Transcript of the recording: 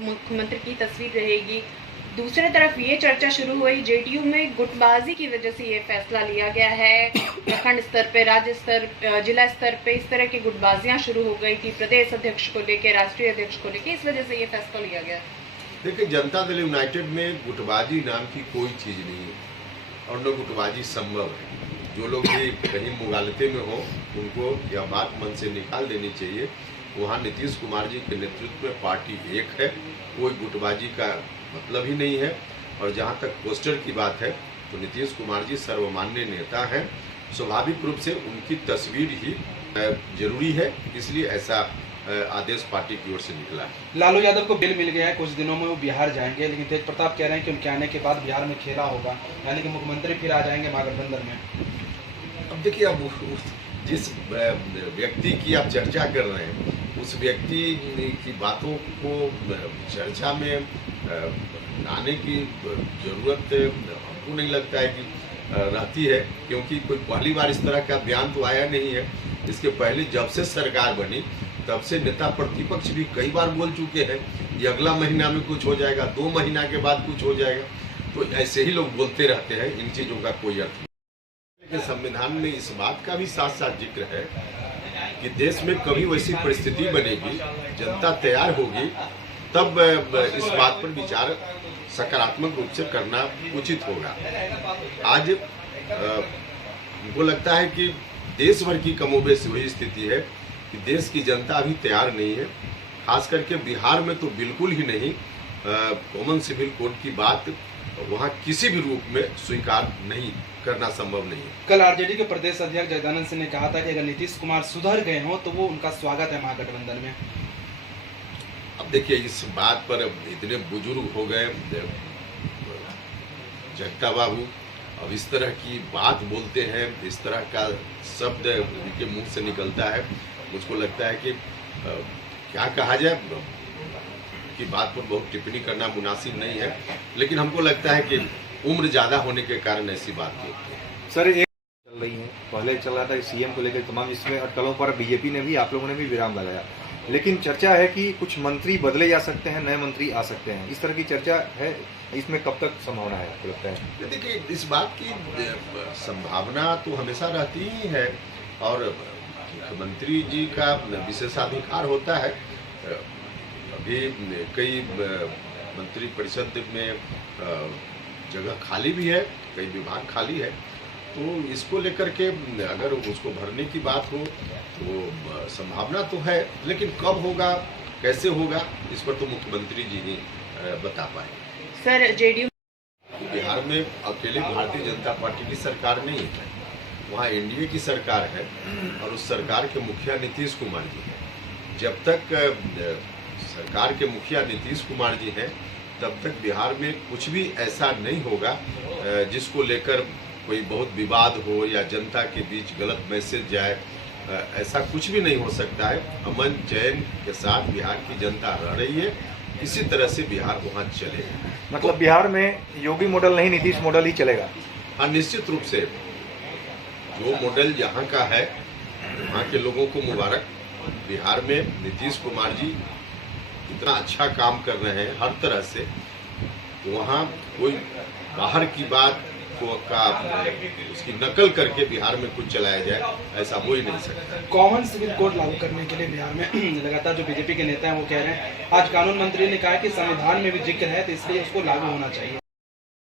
मुख्यमंत्री की तस्वीर रहेगी। दूसरी तरफ ये चर्चा शुरू हुई जेडीयू में गुटबाजी की वजह से ये फैसला लिया गया है। प्रखंड स्तर पे, राज्य स्तर, जिला स्तर पे इस तरह की गुटबाजियां शुरू हो गई थी प्रदेश अध्यक्ष को लेकर, राष्ट्रीय अध्यक्ष को लेकर, इस वजह से ये फैसला लिया गया। देखिए, जनता दल यूनाइटेड में गुटबाजी नाम की कोई चीज नहीं है और न गुटबाजी संभव है। जो लोग भी कहीं मुगालते में हो उनको यह बात मन से निकाल देनी चाहिए। वहाँ नीतीश कुमार जी के नेतृत्व में पार्टी एक है, कोई गुटबाजी का मतलब ही नहीं है। और जहाँ तक पोस्टर की बात है तो नीतीश कुमार जी सर्वमान्य नेता हैं, स्वाभाविक रूप से उनकी तस्वीर ही जरूरी है, इसलिए ऐसा आदेश पार्टी की ओर से निकला है। लालू यादव को बेल मिल गया है, कुछ दिनों में वो बिहार जाएंगे, लेकिन तेज प्रताप कह रहे हैं कि उनके आने के बाद बिहार में खेला होगा, यानी कि मुख्यमंत्री फिर आ जाएंगे महागठबंधन में। अब देखिए, अब जिस व्यक्ति की आप चर्चा कर रहे हैं उस व्यक्ति की बातों को चर्चा में लाने की जरूरत हमको नहीं लगता है कि रहती है, क्योंकि कोई पहली बार इस तरह का बयान तो आया नहीं है। इसके पहले जब से सरकार बनी तब से नेता प्रतिपक्ष भी कई बार बोल चुके हैं ये अगला महीना में कुछ हो जाएगा, 2 महीना के बाद कुछ हो जाएगा। तो ऐसे ही लोग बोलते रहते हैं, इन चीजों का कोई अर्थ नहीं। लेकिन संविधान में इस बात का भी साथ साथ जिक्र है कि देश में कभी वैसी परिस्थिति बनेगी, जनता तैयार होगी, तब इस बात पर विचार सकारात्मक रूप से करना उचित होगा। आज मुझको लगता है कि देश भर की कमोबेश वही स्थिति है कि देश की जनता अभी तैयार नहीं है, खास करके बिहार में तो बिल्कुल ही नहीं। कॉमन सिविल कोड की बात वहाँ किसी भी रूप में स्वीकार नहीं करना संभव नहीं है। कल आरजेडी के प्रदेश अध्यक्ष जगदानंद सिंह ने कहा था कि अगर नीतीश कुमार सुधर गए हों तो वो उनका स्वागत है महागठबंधन में। अब देखिए, इस बात पर इतने बुजुर्ग हो गए जगता बाबू, अब इस तरह की बात बोलते हैं, इस तरह का शब्द उनके मुंह से निकलता है, मुझको लगता है कि क्या कहा जाए की बात पर बहुत टिप्पणी करना मुनासिब नहीं है। लेकिन हमको लगता है कि उम्र ज्यादा होने के कारण ऐसी बात होती है। सर, एक चल रही है, पहले चल रहा था सीएम को लेकर तमाम, जिसमें अटकलों पर बीजेपी ने भी, आप लोगों ने भी विराम लगाया, लेकिन चर्चा है कि कुछ मंत्री बदले जा सकते हैं, नए मंत्री आ सकते हैं, इस तरह की चर्चा है, इसमें कब तक संभावना है आपको लगता है? देखिए, इस बात की संभावना तो हमेशा रहती ही है और मुख्यमंत्री जी का विशेषाधिकार होता है। अभी कई मंत्री परिषद में जगह खाली भी है, कई विभाग खाली है, तो इसको लेकर के अगर उसको भरने की बात हो तो संभावना तो है, लेकिन कब होगा, कैसे होगा, इस पर तो मुख्यमंत्री जी ही बता पाएंगे। सर, जेडीयू बिहार में अकेले भारतीय जनता पार्टी की सरकार नहीं है, वहाँ एनडीए की सरकार है और उस सरकार के मुखिया नीतीश कुमार जी हैं। जब तक सरकार के मुखिया नीतीश कुमार जी हैं तब तक बिहार में कुछ भी ऐसा नहीं होगा जिसको लेकर कोई बहुत विवाद हो या जनता के बीच गलत मैसेज जाए। ऐसा कुछ भी नहीं हो सकता है। अमन चैन के साथ बिहार की जनता रह रही है, इसी तरह से बिहार वहाँ चलेगा। मतलब बिहार में योगी मॉडल नहीं, नीतीश मॉडल ही चलेगा? हाँ, निश्चित रूप से जो मॉडल यहाँ का है वहाँ के लोगों को मुबारक। बिहार में नीतीश कुमार जी इतना अच्छा काम कर रहे हैं हर तरह से, तो वहाँ कोई बाहर की बात को उसकी नकल करके बिहार में कुछ चलाया जाए, ऐसा हो ही नहीं सकता। कॉमन सिविल कोड लागू करने के लिए बिहार में लगातार जो बीजेपी के नेता हैं वो कह रहे हैं, आज कानून मंत्री ने कहा कि संविधान में भी जिक्र है तो इसलिए उसको लागू होना चाहिए।